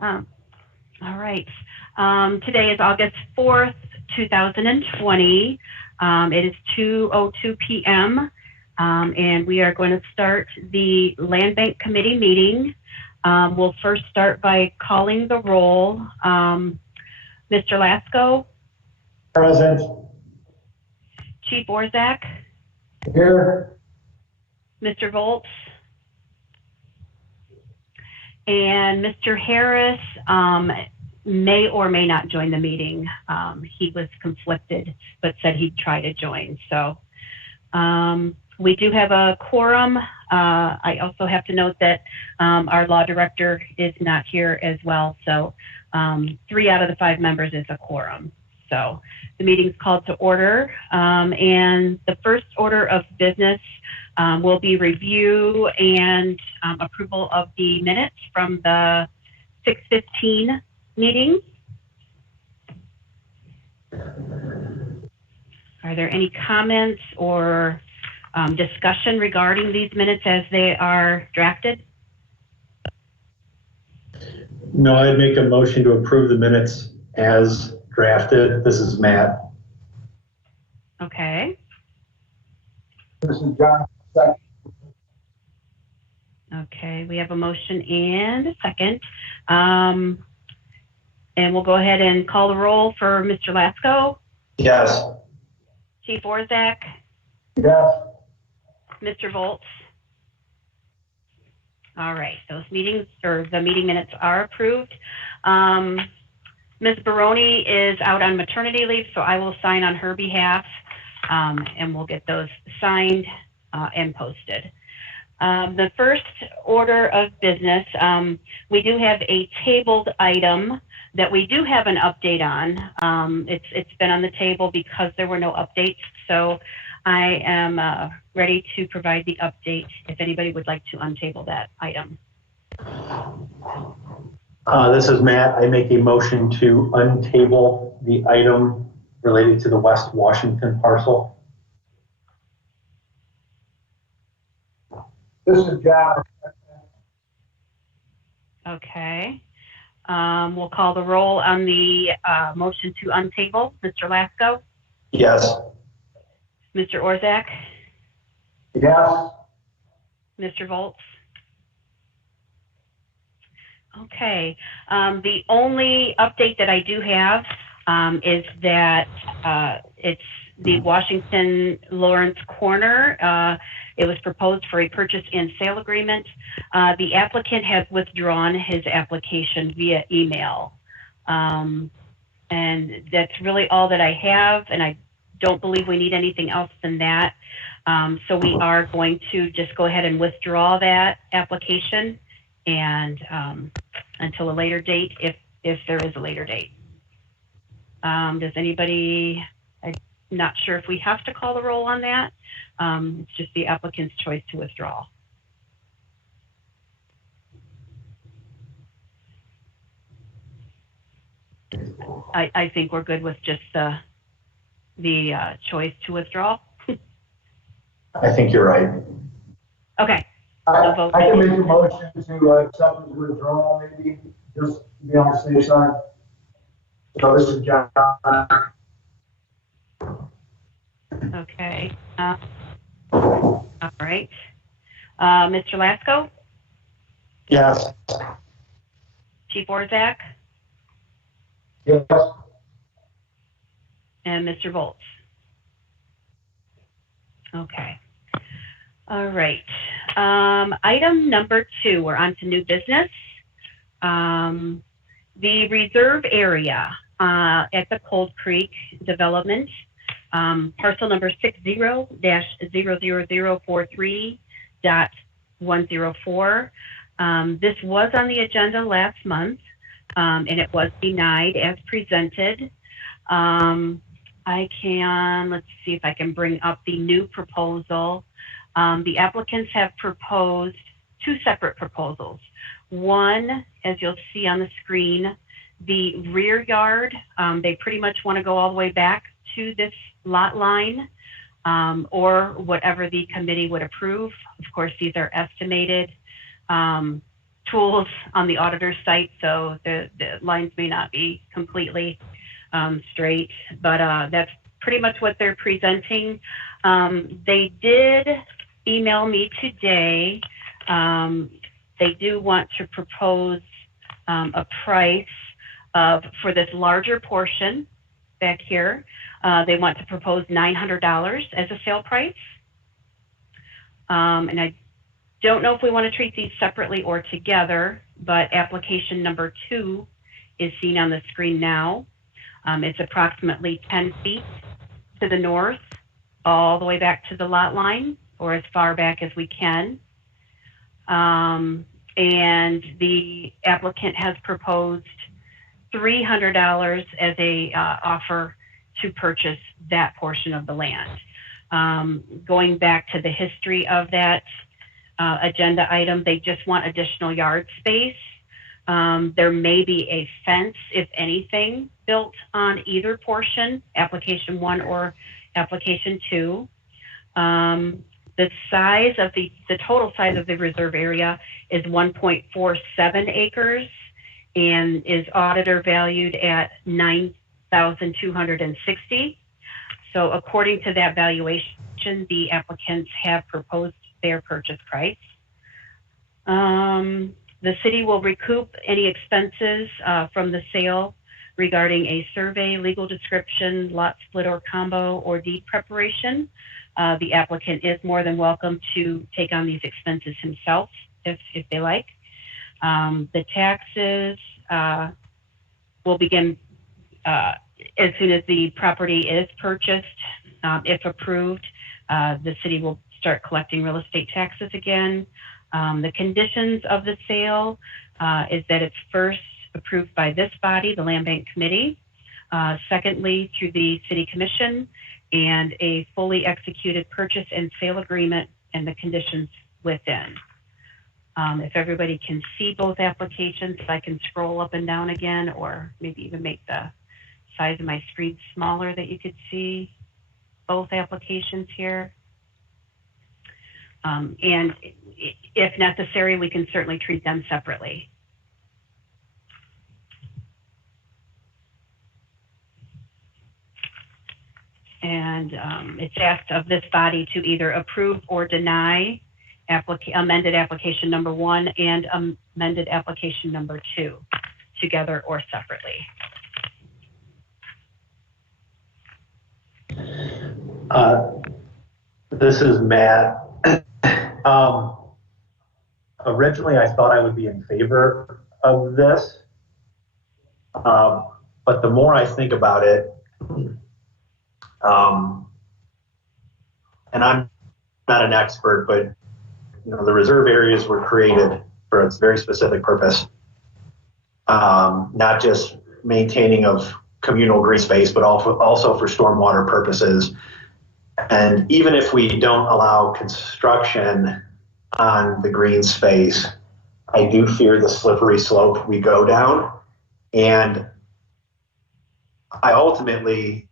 Um, all right. Today is August 4th, 2020. It is 2:02 p.m. And we are going to start the Land Bank Committee meeting. We'll first start by calling the roll. Mr. Lasco? Present. Chief Orzak? Here. Mr. Volz? And Mr. Harris may or may not join the meeting. He was conflicted, but said he'd try to join. So we do have a quorum. I also have to note that our law director is not here as well. So 3 out of the 5 members is a quorum. So the meeting's called to order. And the first order of business will be review and approval of the minutes from the 6:15 meeting. Are there any comments or discussion regarding these minutes as they are drafted? No, I'd make a motion to approve the minutes as drafted. This is Matt. Okay. This is John. Okay, we have a motion and a second. And we'll go ahead and call the roll for Mr. Lasco. Yes. Chief Orzak. Yes. Mr. Volz. All right, those meetings or the meeting minutes are approved. Ms. Baroni is out on maternity leave, so I will sign on her behalf, and we'll get those signed and posted. The first order of business, we do have a tabled item that we do have an update on. It's been on the table because there were no updates, so I am ready to provide the update if anybody would like to untable that item. This is Matt. I make a motion to untable the item related to the West Washington parcel. This is John. Okay. We'll call the roll on the motion to untable. Mr. Lasco? Yes. Mr. Orzak? Yes. Mr. Volz? Okay. The only update that I do have is that it's the Washington Lawrence Corner. It was proposed for a purchase and sale agreement. The applicant has withdrawn his application via email. And that's really all that I have, and I don't believe we need anything else than that. So we are going to just go ahead and withdraw that application and until a later date, if there is a later date. Does anybody, I'm not sure if we have to call the roll on that. It's just the applicant's choice to withdraw. I think we're good with just the choice to withdraw. I think you're right. Okay. I can make a motion to accept his withdrawal, maybe, just to be on the safe side. So this is John. Okay. All right. Mr. Lasco? Yes. Chief Orzak? Yes. And Mr. Volz? Okay. All right. Item number 2, we're on to new business. The reserve area at the Cold Creek development, parcel number 60-00043.104. This was on the agenda last month, and it was denied as presented. Let's see if I can bring up the new proposal. The applicants have proposed 2 separate proposals. One, as you'll see on the screen, the rear yard, they pretty much want to go all the way back to this lot line, or whatever the committee would approve. Of course, these are estimated. tools on the auditor's site, so the lines may not be completely straight, but that's pretty much what they're presenting. They did email me today. They do want to propose a price for this larger portion back here. They want to propose $900 as a sale price. And I don't know if we want to treat these separately or together, but application number 2 is seen on the screen now. It's approximately 10 feet to the north, all the way back to the lot line, or as far back as we can. And the applicant has proposed $300 as a offer to purchase that portion of the land. Going back to the history of that agenda item, they just want additional yard space. There may be a fence, if anything, built on either portion, application 1 or application 2. The size of the total size of the reserve area is 1.47 acres and is auditor valued at $9,260. So according to that valuation, the applicants have proposed their purchase price. The city will recoup any expenses from the sale regarding a survey, legal description, lot split or combo, or deed preparation. The applicant is more than welcome to take on these expenses himself if they like. The taxes will begin as soon as the property is purchased. If approved, the city will start collecting real estate taxes again. The conditions of the sale is that it's first approved by this body, the Land Bank Committee, secondly through the City Commission, and a fully executed purchase and sale agreement and the conditions within. If everybody can see both applications, I can scroll up and down again, or maybe even make the size of my screen smaller that you could see both applications here. And if necessary, we can certainly treat them separately. And it's asked of this body to either approve or deny amended application number 1 and amended application number 2, together or separately. This is Matt. Originally, I thought I would be in favor of this, but the more I think about it, and I'm not an expert, but the reserve areas were created for its very specific purpose, not just maintaining of communal green space, but also for stormwater purposes. And even if we don't allow construction on the green space, I do fear the slippery slope we go down. And I ultimately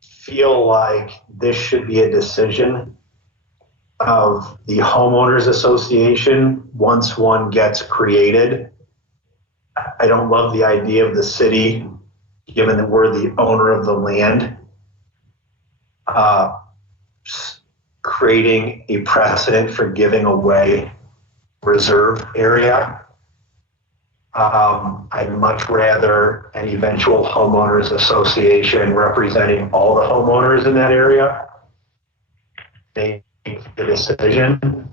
feel like this should be a decision of the homeowners association once one gets created. I don't love the idea of the city, given that we're the owner of the land, creating a precedent for giving away reserve area. I'd much rather an eventual homeowners association representing all the homeowners in that area make the decision.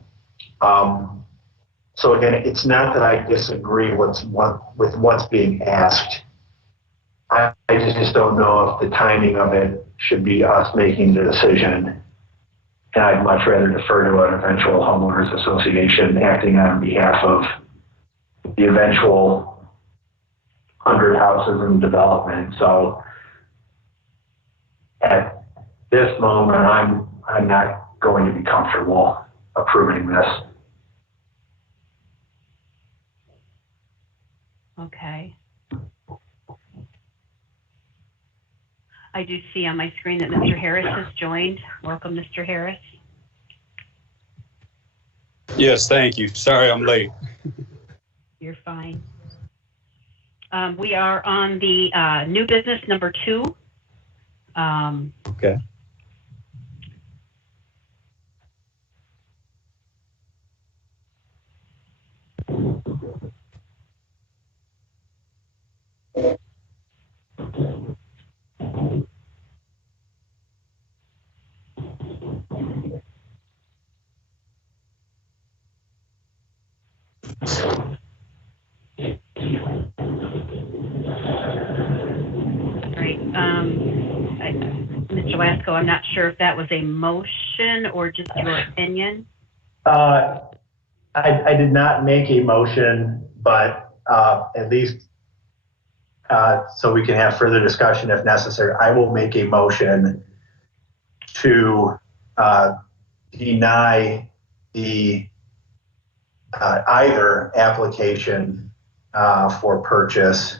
So again, it's not that I disagree with what's being asked. I just don't know if the timing of it should be us making the decision. And I'd much rather defer to an eventual homeowners association acting on behalf of the eventual 100 houses in development. So at this moment, I'm not going to be comfortable approving this. Okay. I do see on my screen that Mr. Harris has joined. Welcome, Mr. Harris. Yes, thank you. Sorry I'm late. fine. We are on the new business number 2. Okay. Right. Mr. Lasco, I'm not sure if that was a motion or just your opinion. I did not make a motion, but at least so we can have further discussion if necessary, I will make a motion to deny the either application for purchase.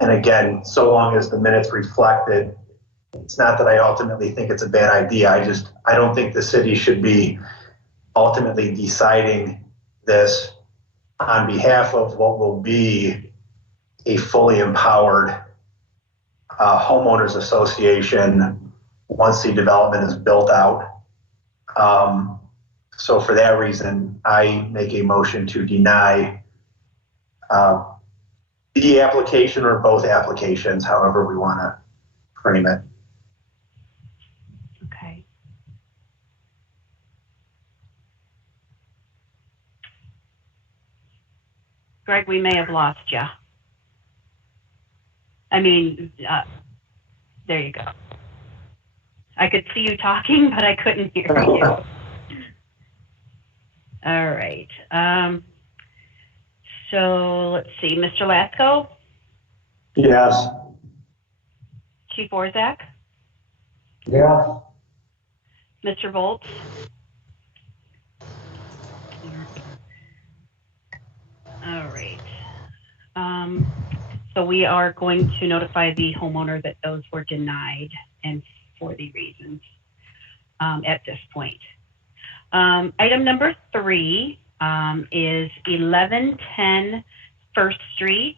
And again, so long as the minutes reflected, it's not that I ultimately think it's a bad idea. I don't think the city should be ultimately deciding this on behalf of what will be a fully empowered homeowners association once the development is built out. So for that reason, I make a motion to deny the application or both applications, however we want to frame it. Okay. Greg, we may have lost you. I mean, there you go. I could see you talking, but I couldn't hear you. All right. So let's see, Mr. Lasco, Yes. Chief Orzak, Yes. Mr. Volz, all right. So we are going to notify the homeowner that those were denied and for the reasons at this point. Item number 3 is 1110 First Street.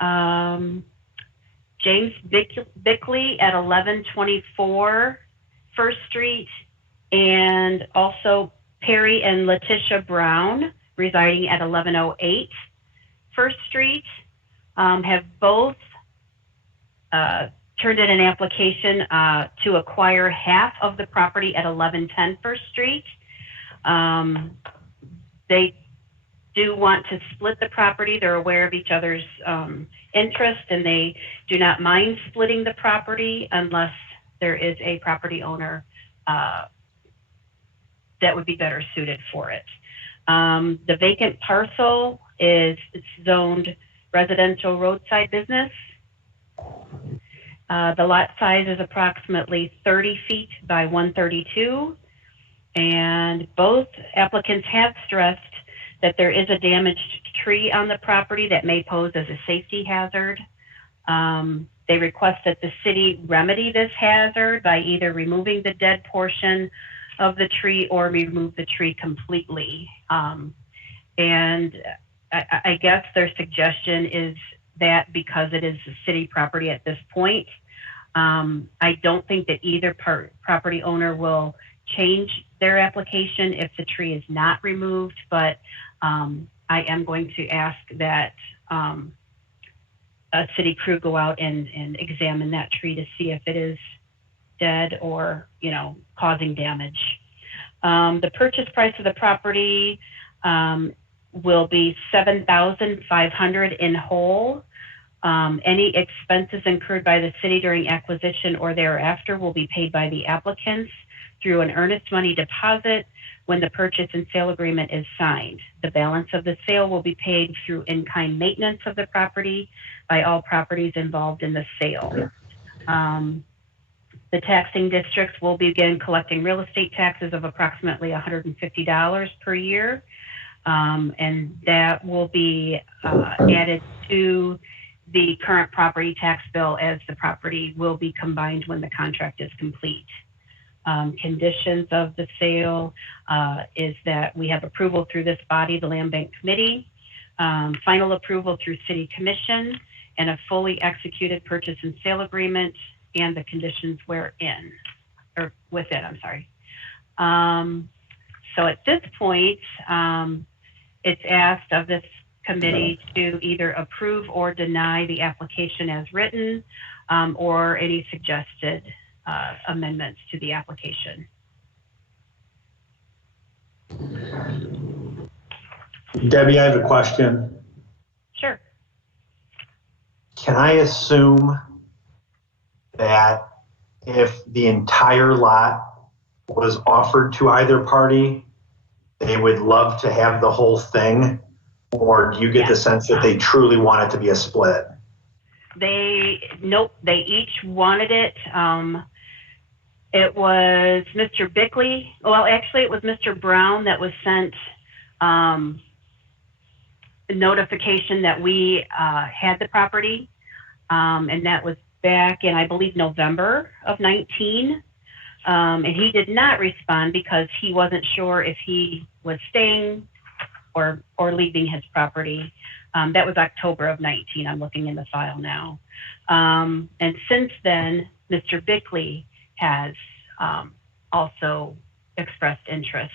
James Bickley at 1124 First Street, and also Perry and Letitia Brown residing at 1108 First Street have both turned in an application to acquire half of the property at 1110 First Street. They do want to split the property. They're aware of each other's interest, and they do not mind splitting the property unless there is a property owner that would be better suited for it. The vacant parcel is zoned residential roadside business. The lot size is approximately 30 feet by 132, and both applicants have stressed that there is a damaged tree on the property that may pose as a safety hazard. They request that the city remedy this hazard by either removing the dead portion of the tree or remove the tree completely. And I guess their suggestion is that because it is a city property at this point, I don't think that either property owner will change their application if the tree is not removed, but I am going to ask that a city crew go out and examine that tree to see if it is dead or, you know, causing damage. The purchase price of the property will be $7,500 in whole. Any expenses incurred by the city during acquisition or thereafter will be paid by the applicants through an earnest money deposit when the purchase and sale agreement is signed. The balance of the sale will be paid through in-kind maintenance of the property by all properties involved in the sale. The taxing districts will begin collecting real estate taxes of approximately $150 per year, and that will be added to the current property tax bill as the property will be combined when the contract is complete. Conditions of the sale is that we have approval through this body, the Land Bank Committee, final approval through City Commission, and a fully executed purchase and sale agreement and the conditions within, I'm sorry. So at this point, it's asked of this committee to either approve or deny the application as written, or any suggested amendments to the application. Debbie, I have a question. Sure. Can I assume that if the entire lot was offered to either party, they would love to have the whole thing? Or do you get the sense that they truly want it to be a split? Nope, they each wanted it. It was Mr. Bickley. Well, actually, it was Mr. Brown that was sent a notification that we had the property, and that was back in, I believe, November of 19. And he did not respond because he wasn't sure if he was staying or leaving his property. That was October of 19. I'm looking in the file now. And since then, Mr. Bickley has also expressed interest.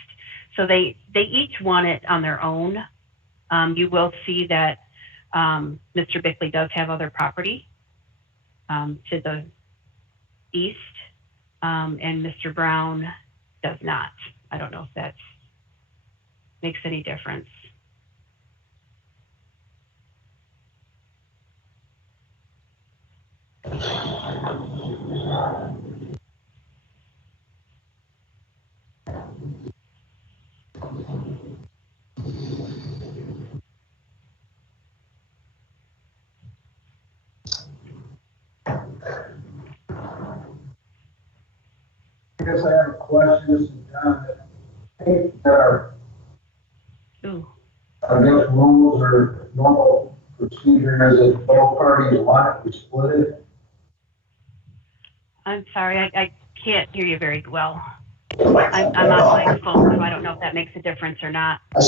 So they each want it on their own. You will see that Mr. Bickley does have other property to the east, and Mr. Brown does not. I don't know if that makes any difference. I guess I have a question, this is John. I think that our guess rules or normal procedure is that both parties want it to split it. I'm sorry, I can't hear you very well. I'm on my phone, so I don't know if that makes a difference or not. I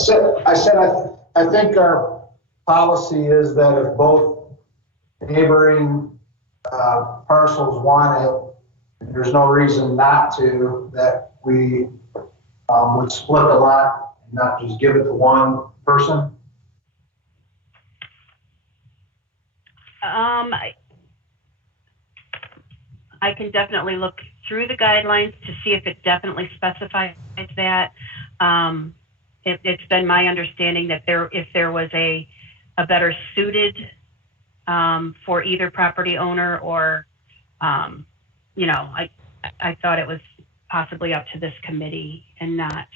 think our policy is that if both neighboring parcels want it, there's no reason not to, that we would split the lot and not just give it to one person. I can definitely look through the guidelines to see if it definitely specifies that. It's been my understanding that if there was a better suited for either property owner, or you know, I thought it was possibly up to this committee and not,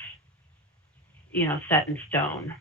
you know, set in stone.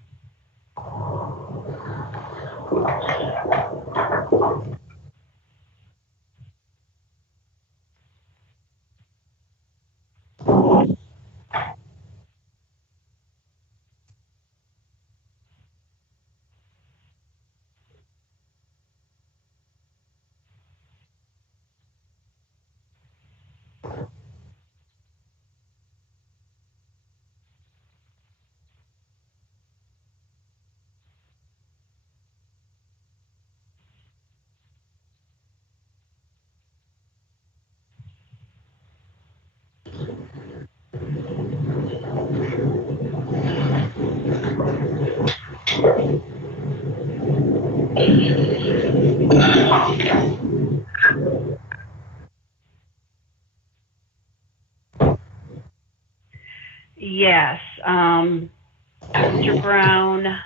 Yes, Mr. Brown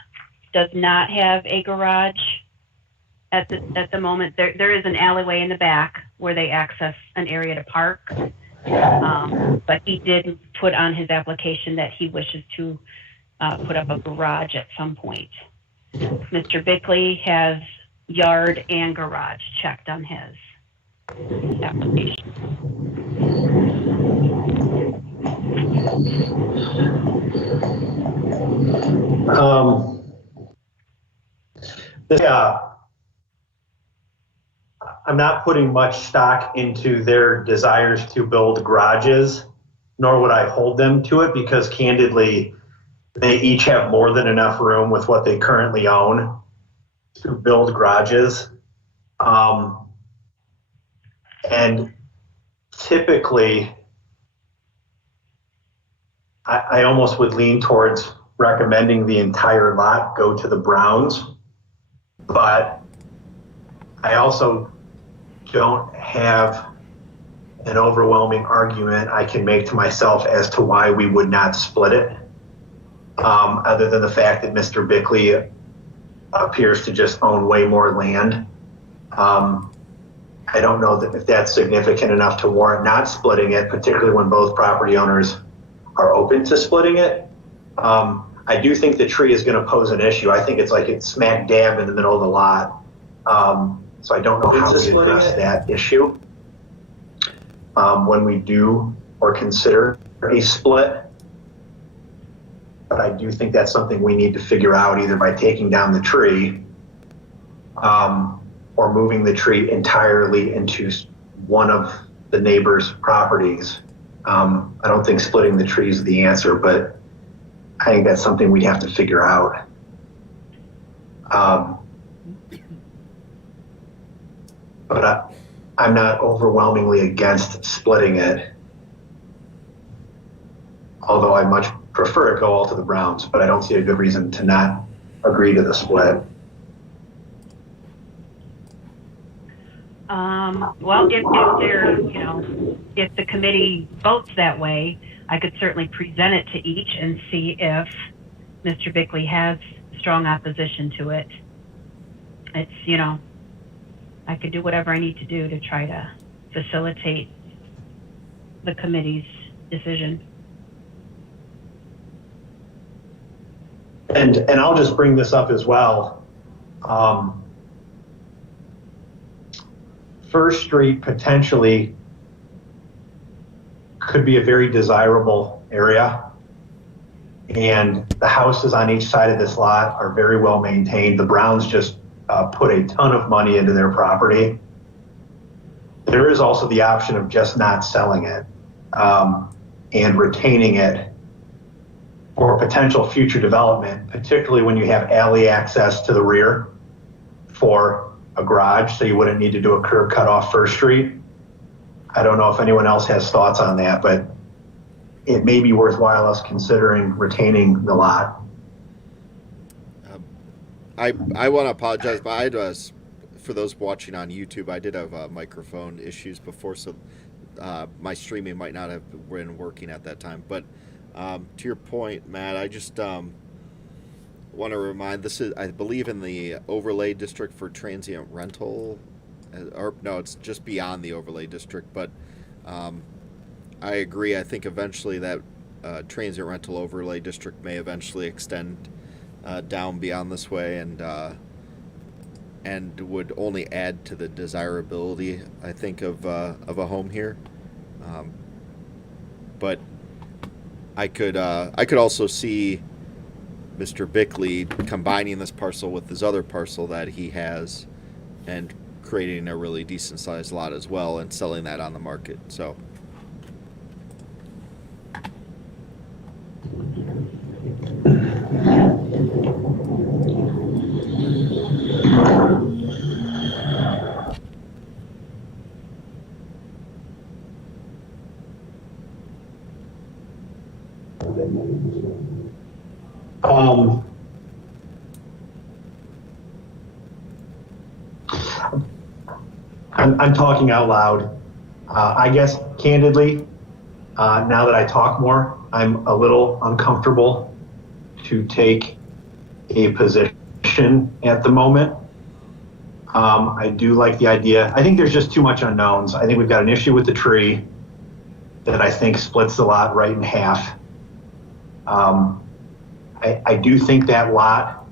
does not have a garage at the moment. There is an alleyway in the back where they access an area to park, but he did put on his application that he wishes to put up a garage at some point. Mr. Bickley has yard and garage checked on his application. I'm not putting much stock into their desires to build garages. nor would I hold them to it, because candidly, they each have more than enough room with what they currently own to build garages. And typically, I almost would lean towards recommending the entire lot go to the Browns, but I also don't have an overwhelming argument I can make to myself as to why we would not split it, other than the fact that Mr. Bickley appears to just own way more land. I don't know that if that's significant enough to warrant not splitting it, particularly when both property owners are open to splitting it. I do think the tree is going to pose an issue. I think it's like it's smack dab in the middle of the lot. So I don't know how to address that issue when we do or consider a split. But I do think that's something we need to figure out, either by taking down the tree or moving the tree entirely into one of the neighbor's properties. I don't think splitting the tree is the answer, but I think that's something we'd have to figure out. But I'm not overwhelmingly against splitting it, although I much prefer it go all to the Browns, but I don't see a good reason to not agree to the split. Well, if there, if the committee votes that way, I could certainly present it to each and see if Mr. Bickley has strong opposition to it. It's, I could do whatever I need to do to try to facilitate the committee's decision. And I'll just bring this up as well. First Street potentially could be a very desirable area, and the houses on each side of this lot are very well maintained. The Browns just put a ton of money into their property. There is also the option of just not selling it and retaining it for potential future development, particularly when you have alley access to the rear for a garage, so you wouldn't need to do a curb cut off First Street. I don't know if anyone else has thoughts on that, but it may be worthwhile us considering retaining the lot. I want to apologize, but for those watching on YouTube, I did have microphone issues before, so my streaming might not have been working at that time. But to your point, Matt, I just want to remind, this is, I believe, in the overlay district for transient rental, or no, it's just beyond the overlay district, but I agree. I think eventually that transient rental overlay district may eventually extend down beyond this way, and would only add to the desirability, I think, of a home here. But I could also see Mr. Bickley combining this parcel with his other parcel that he has and creating a really decent sized lot as well and selling that on the market. So I'm talking out loud. I guess, candidly, now that I talk more, I'm a little uncomfortable to take a position at the moment. I do like the idea. I think there's just too much unknowns. I think we've got an issue with the tree that I think splits the lot right in half. I do think that lot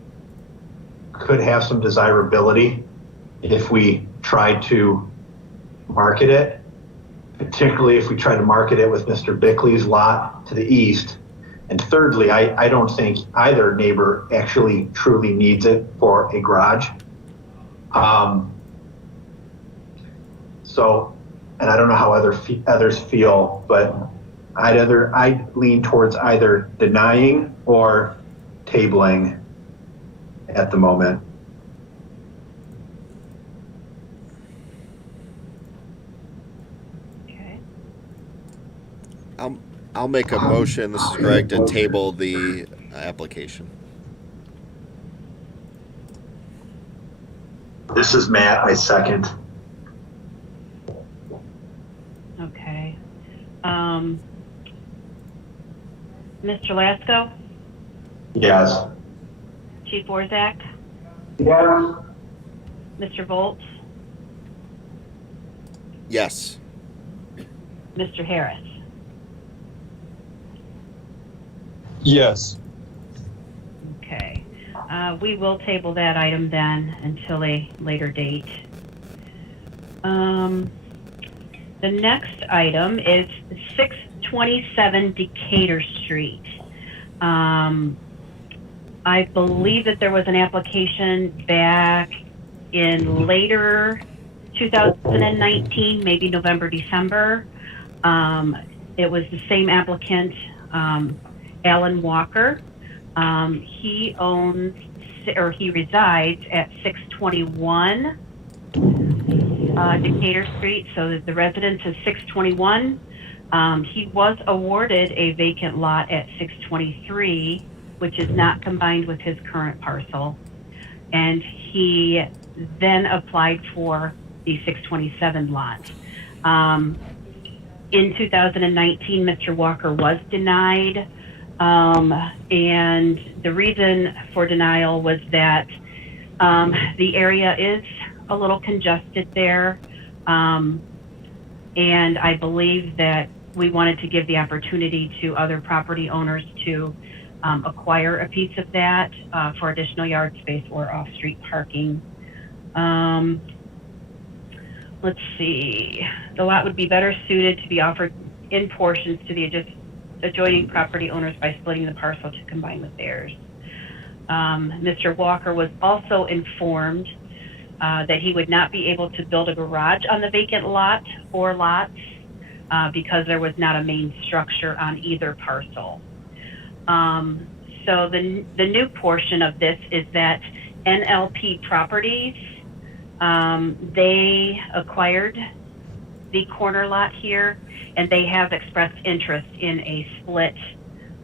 could have some desirability if we tried to market it, particularly if we try to market it with Mr. Bickley's lot to the east. And thirdly, I don't think either neighbor actually truly needs it for a garage. So, and I don't know how others feel, but I'd lean towards either denying or tabling at the moment. Okay. I'll make a motion. This is Greg to table the application. This is Matt. I second. Okay. Mr. Lasko, Yes. Chief Warzak, Yes. Mr. Volz, Yes. Mr. Harris. Yes. Okay. We will table that item then until a later date. The next item is 627 Decatur Street. I believe that there was an application back in later 2019, maybe November, December. It was the same applicant, Alan Walker. He owns, or he resides at 621 Decatur Street, so that the residence is 621. He was awarded a vacant lot at 623, which is not combined with his current parcel. And he then applied for the 627 lot. In 2019, Mr. Walker was denied. And the reason for denial was that the area is a little congested there. And I believe that we wanted to give the opportunity to other property owners to acquire a piece of that for additional yard space or off-street parking. Let's see. The lot would be better suited to be offered in portions to the adjoining property owners by splitting the parcel to combine with theirs. Mr. Walker was also informed that he would not be able to build a garage on the vacant lot or lots because there was not a main structure on either parcel. So the new portion of this is that NLP Properties, they acquired the corner lot here, and they have expressed interest in a split,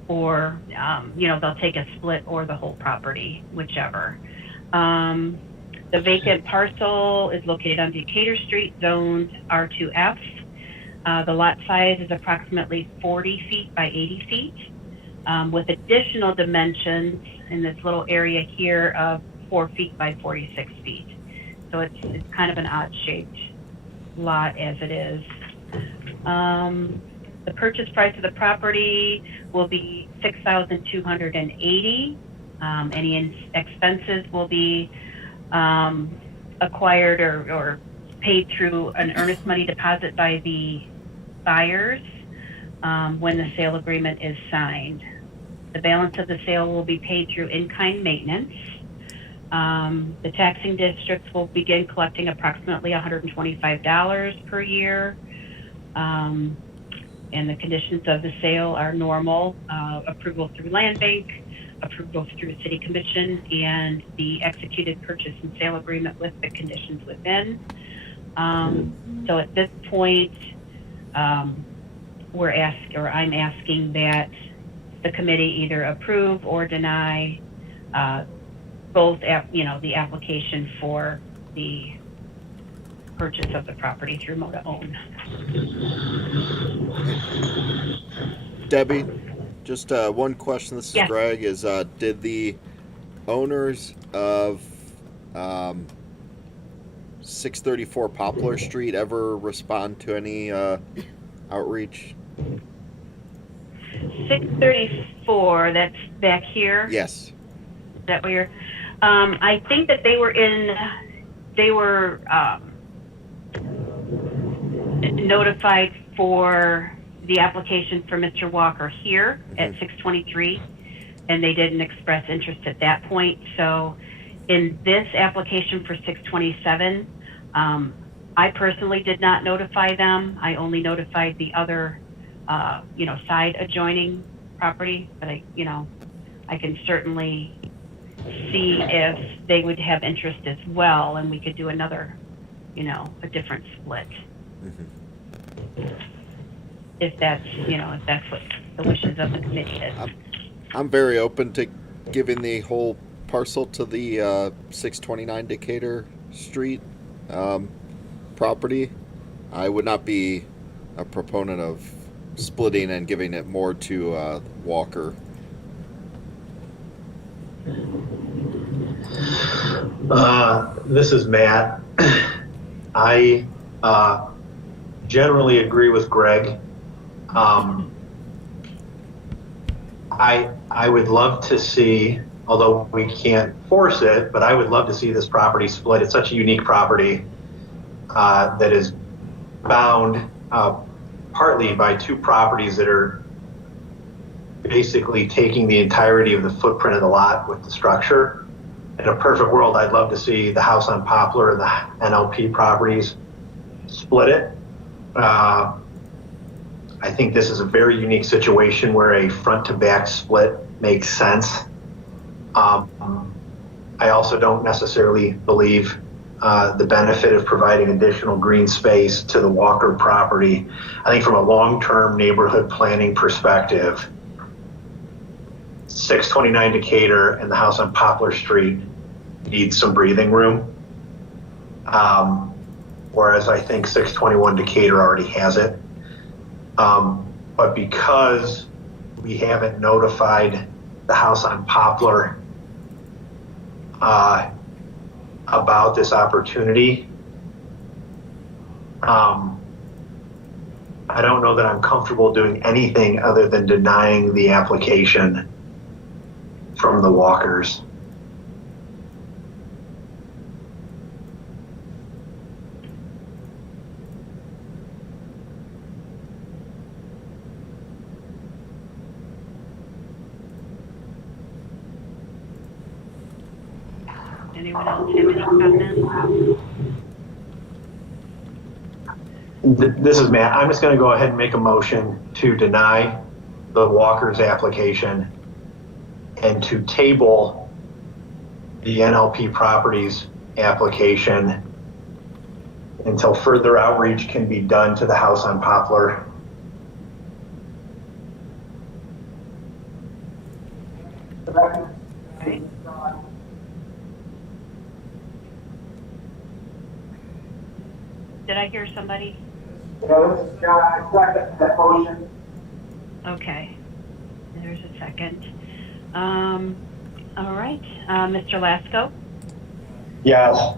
or they'll take a split or the whole property, whichever. The vacant parcel is located on Decatur Street, zoned R2F. The lot size is approximately 40 feet by 80 feet, with additional dimensions in this little area here of 4 feet by 46 feet. So it's kind of an odd-shaped lot as it is. The purchase price of the property will be $6,280. Any expenses will be acquired or paid through an earnest money deposit by the buyers when the sale agreement is signed. The balance of the sale will be paid through in-kind maintenance. The taxing districts will begin collecting approximately $125 per year. And the conditions of the sale are normal: approval through Land Bank, approval through City Commission, and the executed purchase and sale agreement with the conditions within. So at this point, I'm asking that the committee either approve or deny both, the application for the purchase of the property through Moda Own. Debbie, just one question. This is Yeah. Greg. Is did the owners of 634 Poplar Street ever respond to any outreach? 634, that's back here? Yes. Is that where you're? I think that they were notified for the application for Mr. Walker here at 623, and they didn't express interest at that point. So in this application for 627, I personally did not notify them. I only notified the other side adjoining property, but I can certainly see if they would have interest as well, and we could do another, a different split. If that's what the wishes of the committee is. I'm very open to giving the whole parcel to the 629 Decatur Street property. I would not be a proponent of splitting and giving it more to Walker. This is Matt. I generally agree with Greg. I would love to see, although we can't force it, but I would love to see this property split. It's such a unique property that is bound partly by two properties that are basically taking the entirety of the footprint of the lot with the structure. In a perfect world, I'd love to see the house on Poplar and the NLP properties split it. I think this is a very unique situation where a front to back split makes sense. I also don't necessarily believe the benefit of providing additional green space to the Walker property. I think from a long-term neighborhood planning perspective, 629 Decatur and the house on Poplar Street needs some breathing room. Whereas I think 621 Decatur already has it. But because we haven't notified the house on Poplar about this opportunity, I don't know that I'm comfortable doing anything other than denying the application from the Walkers. Anyone else have any comments? This is Matt. I'm just going to go ahead and make a motion to deny the Walker's application and to table the NLP Properties application until further outreach can be done to the house on Poplar. Did I hear somebody? Yeah, this is John. I second that motion. Okay. There's a second. All right. Mr. Lasko? Yes.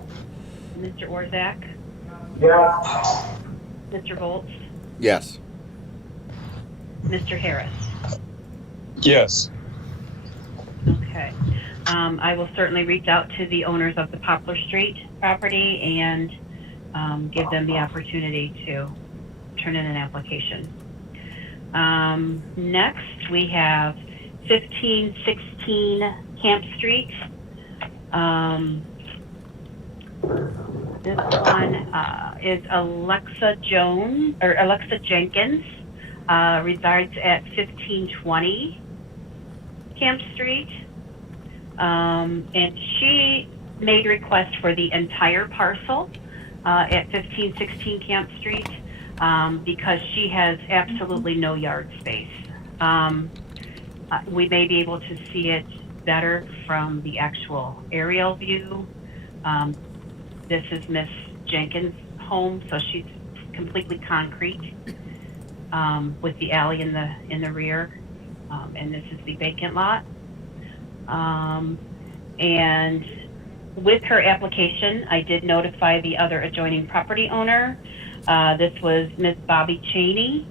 Mr. Orzak? Yes. Mr. Volz? Yes. Mr. Harris? Yes. Okay. I will certainly reach out to the owners of the Poplar Street property and give them the opportunity to turn in an application. Next, we have 1516 Camp Street. This one is Alexa Jenkins, resides at 1520 Camp Street. And she made request for the entire parcel at 1516 Camp Street because she has absolutely no yard space. We may be able to see it better from the actual aerial view. This is Miss Jenkins' home, so she's completely concrete with the alley in the rear, and this is the vacant lot. And with her application, I did notify the other adjoining property owner. This was Miss Bobby Cheney.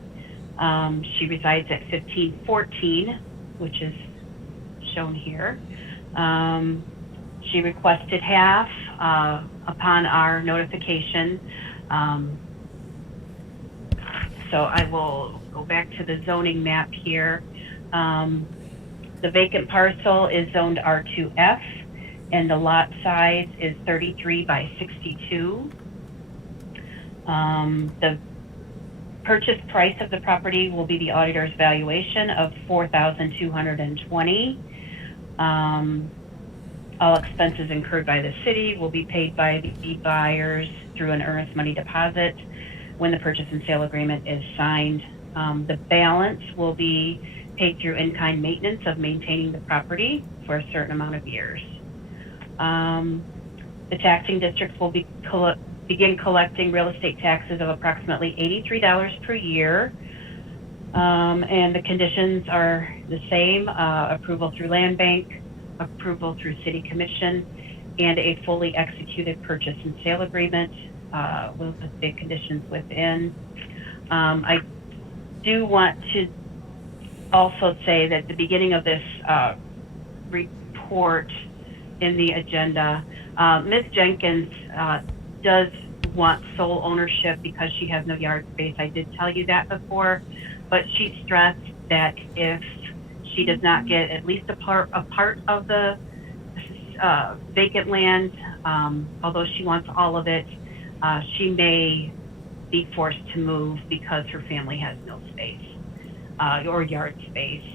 She resides at 1514, which is shown here. She requested half upon our notification. So I will go back to the zoning map here. The vacant parcel is zoned R2F, and the lot size is 33 by 62. The purchase price of the property will be the auditor's valuation of $4,220. All expenses incurred by the city will be paid by the buyers through an earnest money deposit when the purchase and sale agreement is signed. The balance will be paid through in-kind maintenance of maintaining the property for a certain amount of years. The taxing districts will begin collecting real estate taxes of approximately $83 per year. And the conditions are the same, approval through land bank, approval through city commission, and a fully executed purchase and sale agreement with the conditions within. I do want to also say that at the beginning of this report in the agenda, Ms. Jenkins does want sole ownership because she has no yard space. I did tell you that before, but she stressed that if she does not get at least a part of the vacant land, although she wants all of it, she may be forced to move because her family has no space or yard space.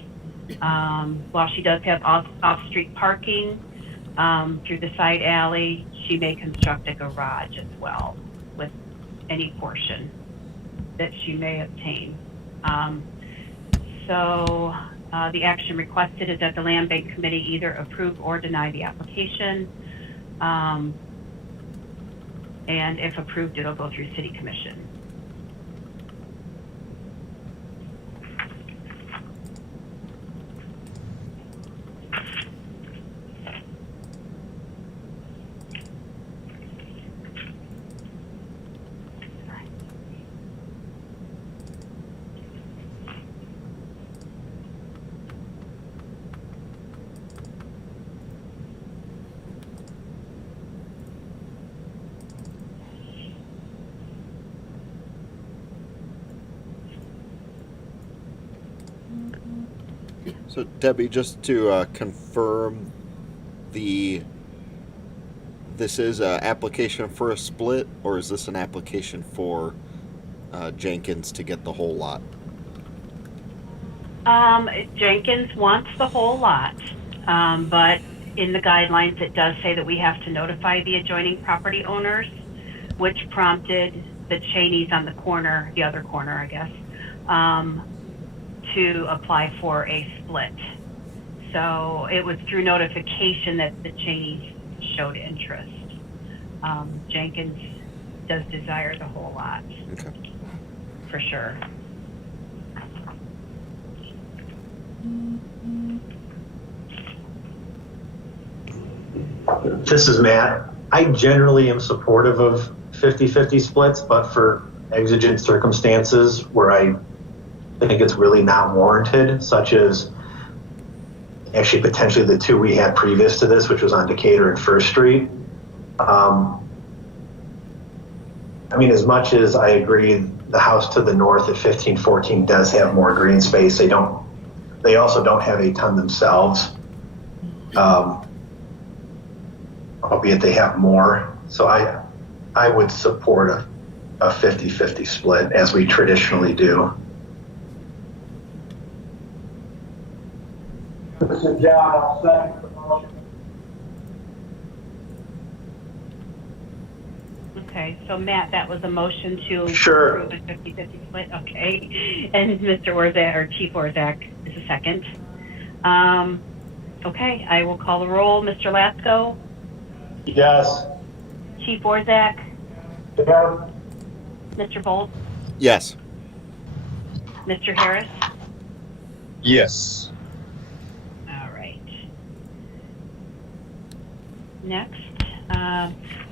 While she does have off-street parking through the side alley, she may construct a garage as well with any portion that she may obtain. So the action requested is that the Land Bank Committee either approve or deny the application. And if approved, it'll go through City Commission. So Debbie, just to confirm, this is an application for a split, or is this an application for Jenkins to get the whole lot? Jenkins wants the whole lot, but in the guidelines it does say that we have to notify the adjoining property owners, which prompted the Cheneys on the corner, the other corner, I guess, to apply for a split. So it was through notification that the Cheneys showed interest. Jenkins does desire the whole lot. Okay. For sure. This is Matt. I generally am supportive of 50-50 splits, but for exigent circumstances where I think it's really not warranted, such as actually potentially the two we had previous to this, which was on Decatur and First Street. I mean, as much as I agree the house to the north at 1514 does have more green space, they also don't have a ton themselves, albeit they have more. So I would support a 50-50 split as we traditionally do. This is John, I'll second the motion. Okay, so Matt, that was a motion to Sure. approve a 50-50 split, okay. And Mr. Orzak, or Chief Orzak, is a second. Okay, I will call the roll. Mr. Lasko, Yes. Chief Orzak, Yeah. Mr. Bolt, Yes. Mr. Harris. Yes. All right. Next,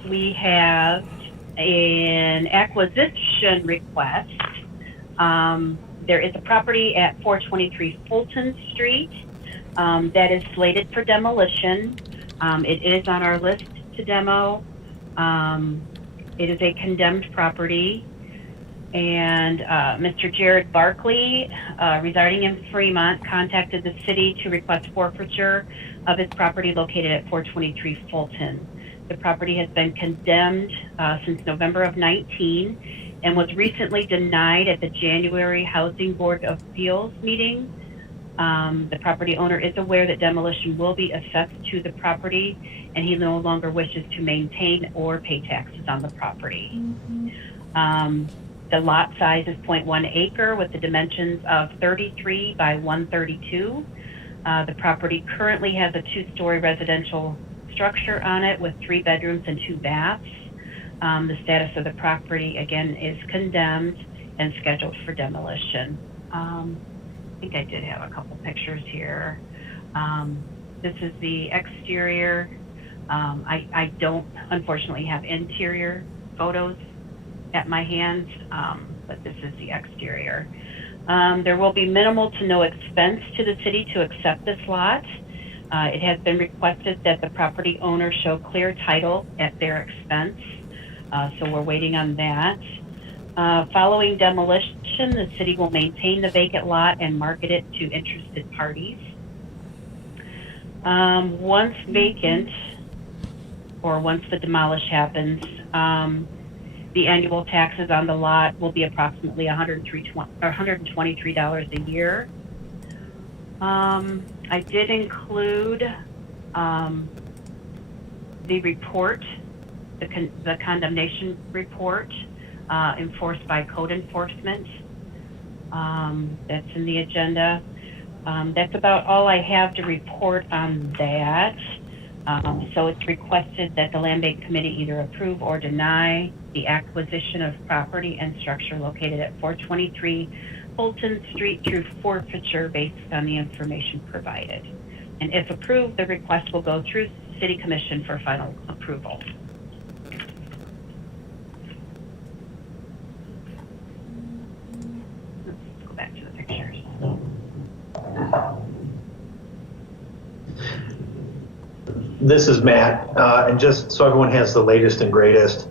we have an acquisition request. There is a property at 423 Fulton Street that is slated for demolition. It is on our list to demo. It is a condemned property. And Mr. Jared Barkley, residing in Fremont, contacted the city to request forfeiture of his property located at 423 Fulton. The property has been condemned since November of 19, and was recently denied at the January Housing Board of Appeals meeting. The property owner is aware that demolition will be assessed to the property, and he no longer wishes to maintain or pay taxes on the property. The lot size is 0.1 acre with the dimensions of 33 by 132. The property currently has a 2-story residential structure on it with 3 bedrooms and 2 baths. The status of the property, again, is condemned and scheduled for demolition. I think I did have a couple pictures here. This is the exterior. I don't, unfortunately, have interior photos at my hands, but this is the exterior. There will be minimal to no expense to the city to accept this lot. It has been requested that the property owner show clear title at their expense, so we're waiting on that. Following demolition, the city will maintain the vacant lot and market it to interested parties. Once vacant, or once the demolish happens, the annual taxes on the lot will be approximately $123 a year. I did include the report, the condemnation report enforced by code enforcement. That's in the agenda. That's about all I have to report on that. So it's requested that the Land Bank Committee either approve or deny the acquisition of property and structure located at 423 Fulton Street through forfeiture based on the information provided. And if approved, the request will go through City Commission for final approval. Let's go back to the pictures. This is Matt, and just so everyone has the latest and greatest,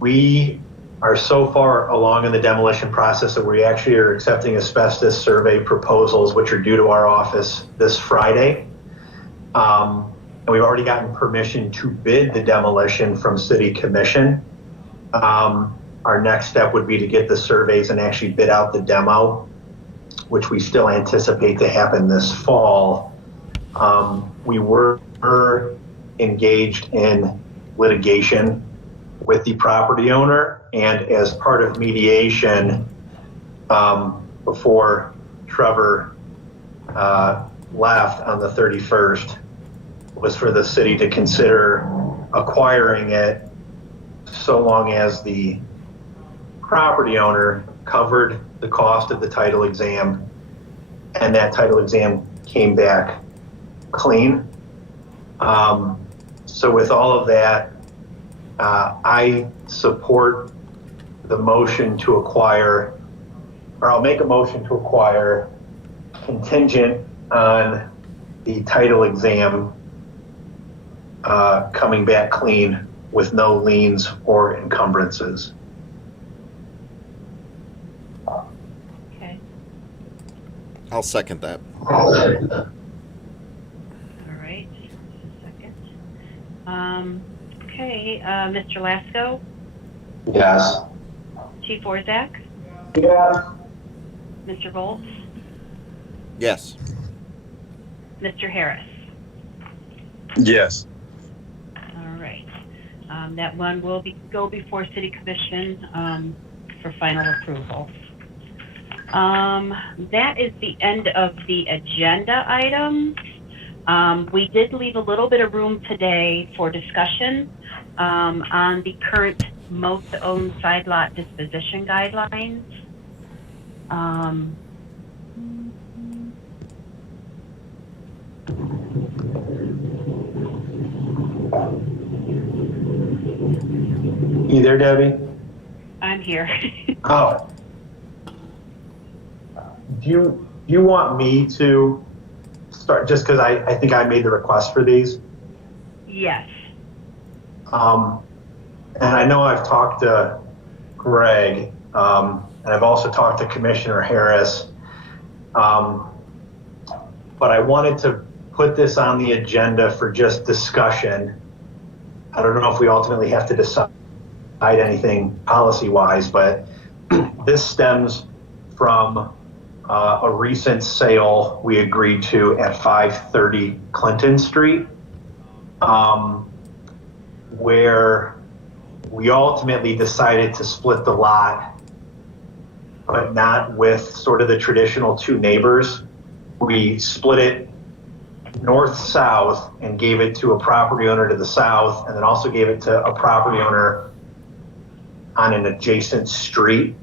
we are so far along in the demolition process that we actually are accepting asbestos survey proposals, which are due to our office this Friday. And we've already gotten permission to bid the demolition from City Commission. Our next step would be to get the surveys and actually bid out the demo, which we still anticipate to happen this fall. We were engaged in litigation with the property owner, and as part of mediation, before Trevor left on the 31st, was for the city to consider acquiring it so long as the property owner covered the cost of the title exam and that title exam came back clean. So with all of that, I support the motion to acquire, or I'll make a motion to acquire contingent on the title exam coming back clean with no liens or encumbrances. Okay. I'll second that. All right. Just a second. Okay. Mr. Lasko, Yes. Chief Orzak, Yes. Mr. Volz, Yes. Mr. Harris. Yes. All right. That one will go before City Commission for final approval. That is the end of the agenda items. We did leave a little bit of room today for discussion on the current most owned side lot disposition guidelines. You there, Debbie? I'm here. Oh. Do you want me to start, just because I think I made the request for these? Yes. And I know I've talked to Greg, and I've also talked to Commissioner Harris, but I wanted to put this on the agenda for just discussion. I don't know if we ultimately have to decide anything policy-wise, but this stems from a recent sale we agreed to at 530 Clinton Street, where we ultimately decided to split the lot, but not with sort of the traditional two neighbors. We split it north-south and gave it to a property owner to the south, and then also gave it to a property owner on an adjacent street,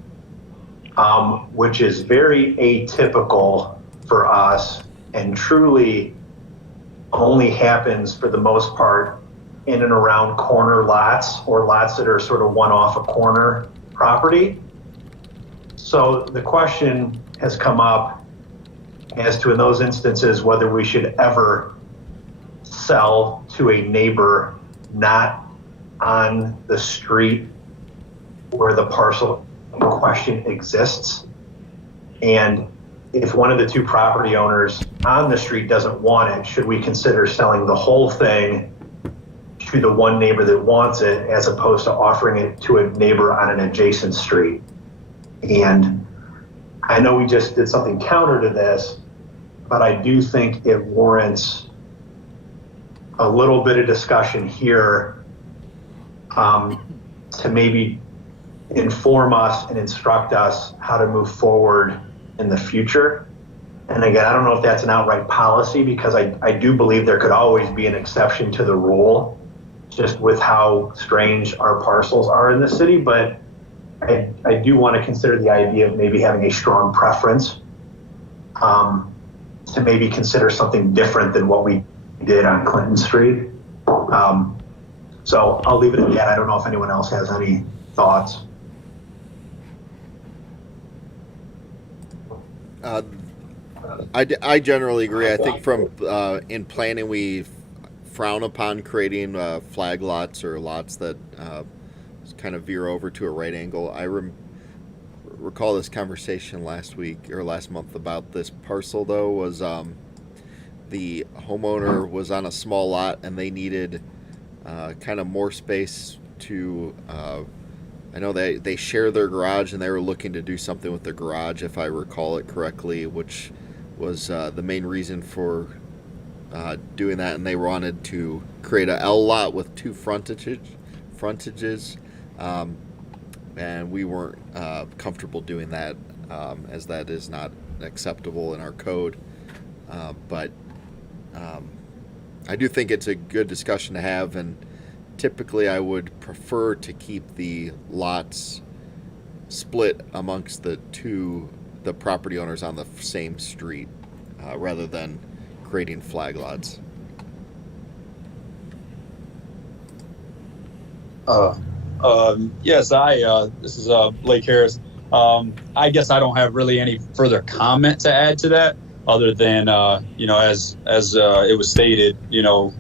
which is very atypical for us and truly only happens for the most part in and around corner lots or lots that are sort of one off a corner property. So the question has come up as to, in those instances, whether we should ever sell to a neighbor not on the street where the parcel in question exists. And if one of the two property owners on the street doesn't want it, should we consider selling the whole thing to the one neighbor that wants it, as opposed to offering it to a neighbor on an adjacent street? And I know we just did something counter to this, but I do think it warrants a little bit of discussion here to maybe inform us and instruct us how to move forward in the future. And again, I don't know if that's an outright policy, because I do believe there could always be an exception to the rule, just with how strange our parcels are in the city. But I do want to consider the idea of maybe having a strong preference to maybe consider something different than what we did on Clinton Street. So I'll leave it at that. I don't know if anyone else has any thoughts. I generally agree. I think from in planning, we frown upon creating flag lots or lots that kind of veer over to a right angle. I recall this conversation last week or last month about this parcel, though, was the homeowner was on a small lot and they needed kind of more space to I know they share their garage, and they were looking to do something with their garage, if I recall it correctly, which was the main reason for doing that. And they wanted to create a L lot with two frontages, and we weren't comfortable doing that, as that is not acceptable in our code. But I do think it's a good discussion to have, and typically I would prefer to keep the lots split amongst the property owners on the same street, rather than creating flag lots. Yes, this is Blake Harris. I guess I don't have really any further comment to add to that, other than, as it was stated,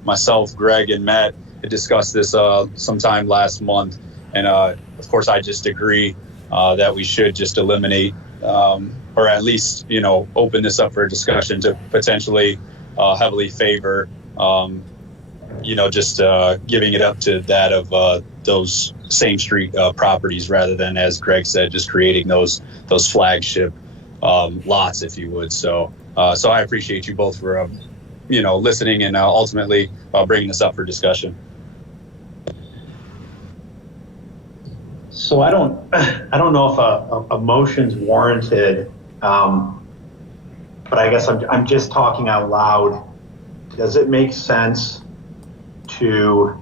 myself, Greg, and Matt had discussed this sometime last month. And of course, I just agree that we should just eliminate, or at least, open this up for a discussion to potentially heavily favor, just giving it up to that of those same street properties, rather than, as Greg said, just creating those flagship lots, if you would. So I appreciate you both for listening and ultimately bringing this up for discussion. So I don't know if a motion's warranted, but I guess I'm just talking out loud. Does it make sense to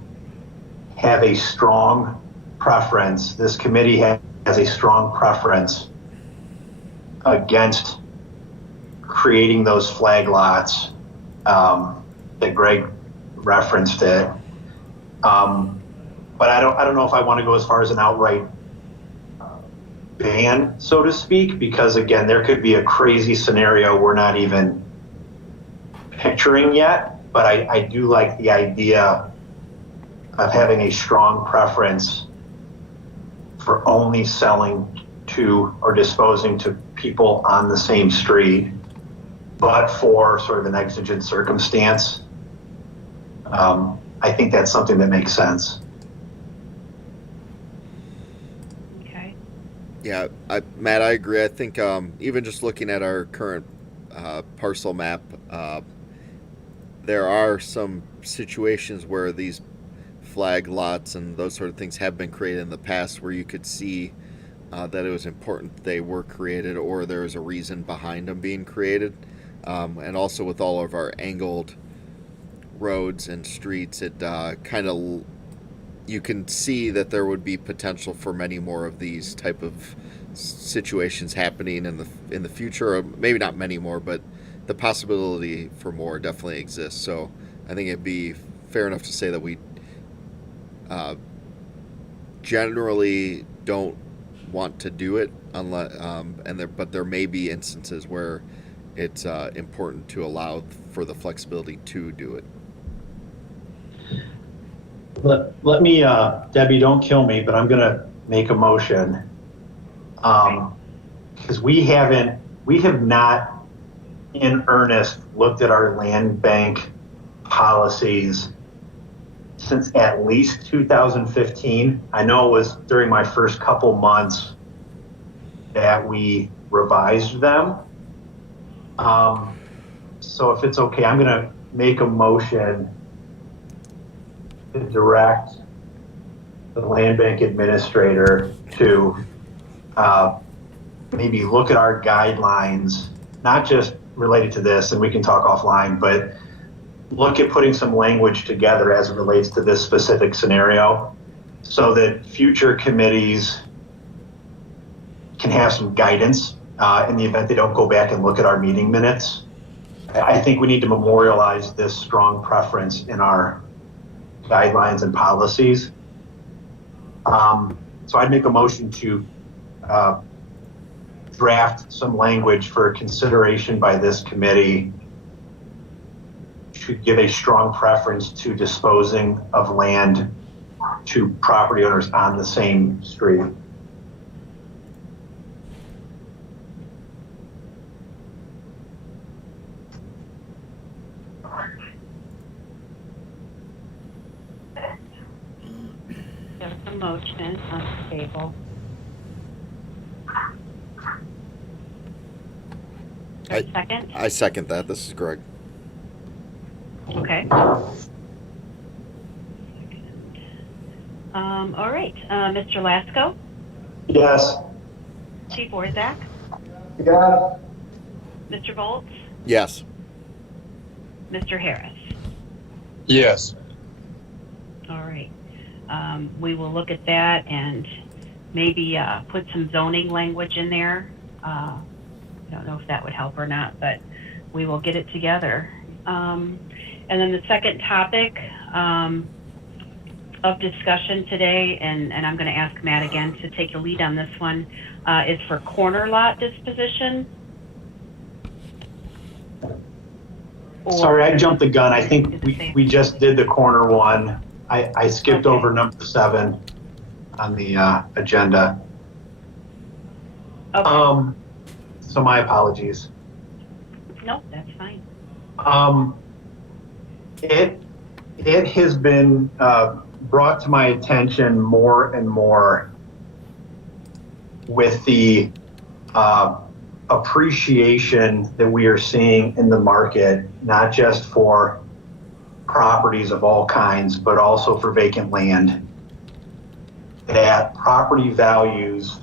have a strong preference? This committee has a strong preference against creating those flag lots that Greg referenced it. But I don't know if I want to go as far as an outright ban, so to speak, because again, there could be a crazy scenario we're not even picturing yet. But I do like the idea of having a strong preference for only selling to or disposing to people on the same street, but for sort of an exigent circumstance. I think that's something that makes sense. Yeah, Matt, I agree. I think even just looking at our current parcel map, there are some situations where these flag lots and those sort of things have been created in the past where you could see that it was important they were created or there was a reason behind them being created. And also with all of our angled roads and streets, it kind of, you can see that there would be potential for many more of these type of situations happening in the future, or maybe not many more, but the possibility for more definitely exists. So I think it'd be fair enough to say that we generally don't want to do it unless but there may be instances where it's important to allow for the flexibility to do it. Let me, Debbie, don't kill me, but I'm going to make a motion. Because we have not in earnest looked at our land bank policies since at least 2015. I know it was during my first couple months that we revised them. So if it's okay, I'm going to make a motion to direct the land bank administrator to maybe look at our guidelines, not just related to this, and we can talk offline, but look at putting some language together as it relates to this specific scenario so that future committees can have some guidance in the event they don't go back and look at our meeting minutes. I think we need to memorialize this strong preference in our guidelines and policies. So I'd make a motion to draft some language for consideration by this committee to give a strong preference to disposing of land to property owners on the same street. There's a motion on the table. Second? I second that. This is Greg. Okay. All right. Mr. Lasko? Yes. Chief Orzak? Yeah. Mr. Volz? Yes. Mr. Harris? Yes. All right. We will look at that and maybe put some zoning language in there. I don't know if that would help or not, but we will get it together. And then the second topic of discussion today, and I'm going to ask Matt again to take the lead on this one, is for corner lot disposition. Sorry, I jumped the gun. I think we just did the corner one. I skipped over number 7 on the agenda. Okay. So my apologies. No, that's fine. It has been brought to my attention more and more with the appreciation that we are seeing in the market, not just for properties of all kinds, but also for vacant land, that property values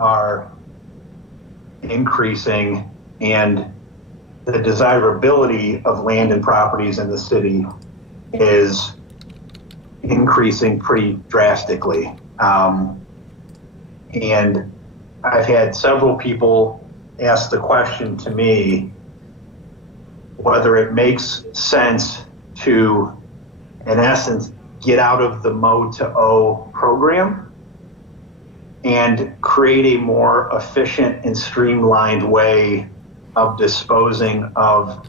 are increasing and the desirability of land and properties in the city is increasing pretty drastically. And I've had several people ask the question to me whether it makes sense to, in essence, get out of the Mode to O program and create a more efficient and streamlined way of disposing of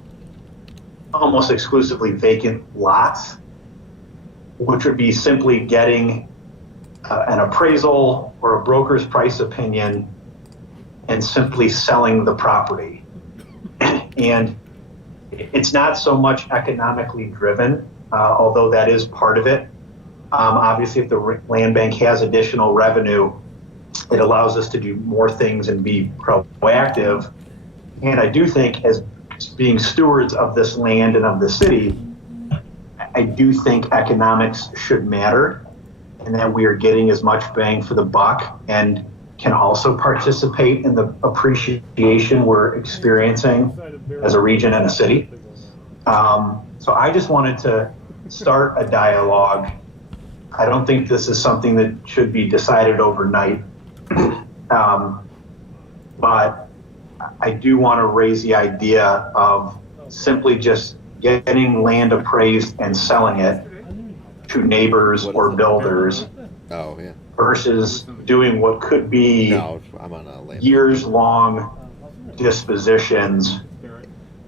almost exclusively vacant lots, which would be simply getting an appraisal or a broker's price opinion and simply selling the property. And it's not so much economically driven, although that is part of it. Obviously, if the land bank has additional revenue It allows us to do more things and be proactive. And I do think, as being stewards of this land and of the city, I do think economics should matter, and that we are getting as much bang for the buck and can also participate in the appreciation we're experiencing as a region and a city. So I just wanted to start a dialogue. I don't think this is something that should be decided overnight. But I do want to raise the idea of simply just getting land appraised and selling it to neighbors or builders Oh, yeah. versus doing what could be No, I'm on a land. years-long dispositions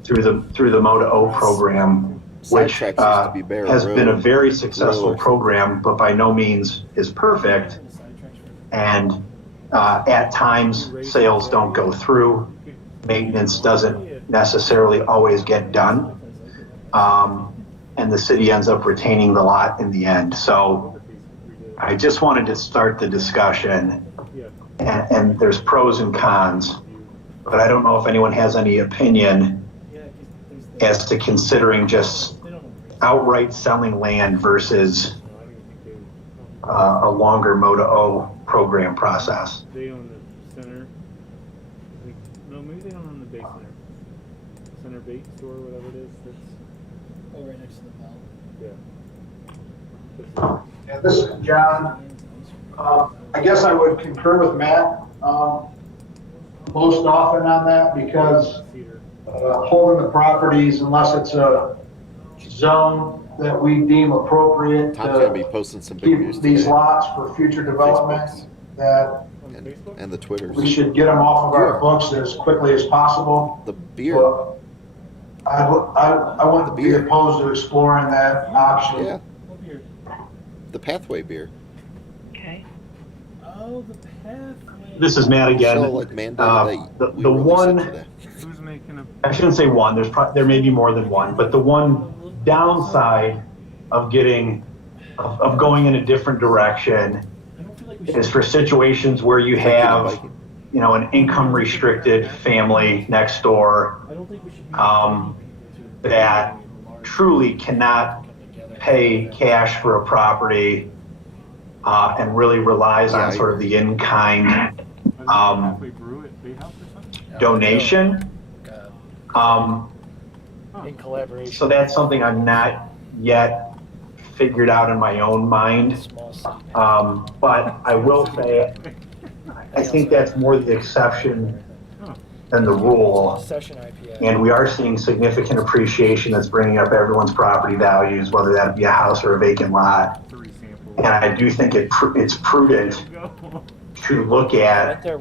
through the Moda O program, which Sidetracks used to be Bear has been a Road. very successful Road. program, but by no means is perfect. And at times, sales don't go through. Maintenance doesn't necessarily always get done. And the city ends up retaining the lot in the end. So I just wanted to start the discussion. And there's pros and cons, but I don't know if anyone has any opinion as to considering just outright selling land versus a longer Moda O program process. They own the center. No, maybe they don't own the bait center. Center bait store, whatever it is. That's right next to the bell. yeah. And this is John. I guess I would concur with Matt most often on that, because Cedar. holding the properties, unless it's a zone that we deem appropriate Tom's gonna be to posting some big news keep these today. lots for future development, Facebooks. that On And, Facebook? and the Twitters. we should get them off of our Yeah. books as quickly as possible. The beer. But I wouldn't The be beer. opposed to exploring that option. Yeah, What beer? the Pathway beer. Okay. Oh, the pathway. This is Matt again. So, like, mandated that we the release it one, today. Who's making a? I shouldn't say one, there may be more than one, but the one downside of of going in a different direction I don't feel like we should. is for situations where you Drinking and have, biking. an income restricted family next door I don't think we should. that truly cannot pay cash for a property and really relies Yeah, on sort of the in-kind Halfway brew at Bay House or something? donation. In collaboration. So that's something I'm not yet figured out in my own mind. Small city. But I will say, I think that's more the exception than the rule. Session IPA. And we are seeing significant appreciation that's bringing up everyone's property values, whether that be a house or a vacant lot. 3 samples. And I do think it's prudent Go. to look I at went there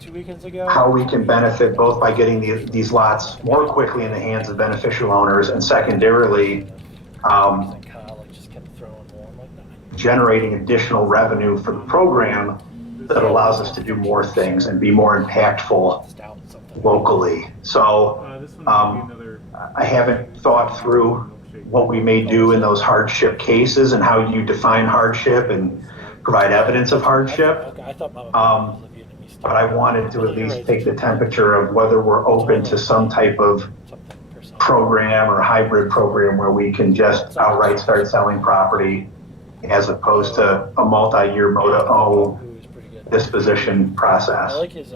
2 weekends ago. how we can benefit both by getting these lots more quickly in the hands of beneficial owners, and secondarily, I was in college, just kept throwing more. I'm like, no. generating additional revenue for the program that allows us to do more things and be more impactful Stout something. locally. So This one might be another. I haven't thought through what we may do in those hardship cases and how you define hardship and provide evidence of hardship. Okay, I thought Mama Um, was a Vietnamese. But I wanted to at least take the temperature of whether we're open to some type of Something personal. program or hybrid program where we can just outright start selling property as opposed to a multi-year Moda O Who is pretty good. disposition I process. like his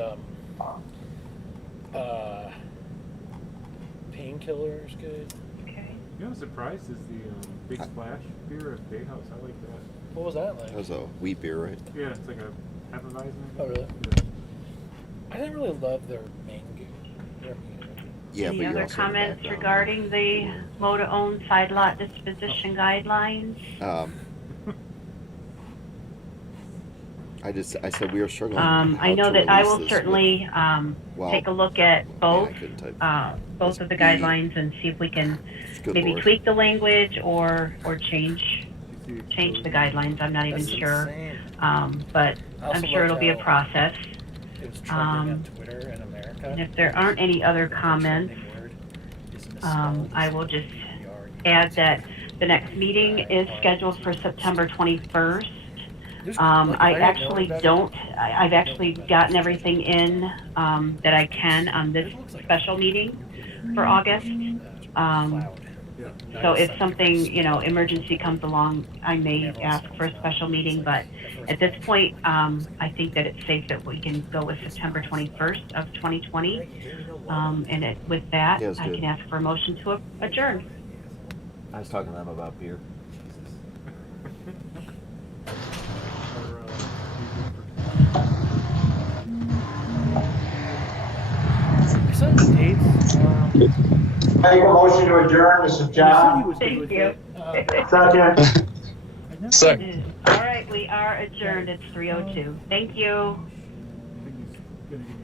painkiller is good. Okay. You know, I'm surprised is the Big Splash beer at Bay House. I like that. What was that like? That was a wheat beer, right? Yeah, it's like a Hefeweizen. Oh, really? Yeah. I didn't really love their mango. Yeah, Any but you're other also in the comments background. regarding the Moda-owned side lot disposition guidelines? I said we are struggling. I how know to that I release will this certainly well, take a look at both, Yeah, I couldn't type. both of the guidelines and see if we can Good maybe Lord. tweak the language or change You see change the guidelines. I'm not even That's sure, insane. but I also I'm sure it'll loved be a how process. It was trending Um, on Twitter in America. And if there aren't any other comments, I will just add that the next meeting is scheduled for September 21st. I actually don't. I've actually gotten everything in that I can on this special meeting for August. So if something, emergency comes along, I may ask for a special meeting, but at this point, I think that it's safe that we can go with September 21st of 2020. With that, Yeah, that's I good. can ask for a motion to adjourn. I was talking to them about beer. I said the dates. Make a motion to adjourn. This is John. Thank you. Second. Second. All right, we are adjourned. It's 3:02. Thank you.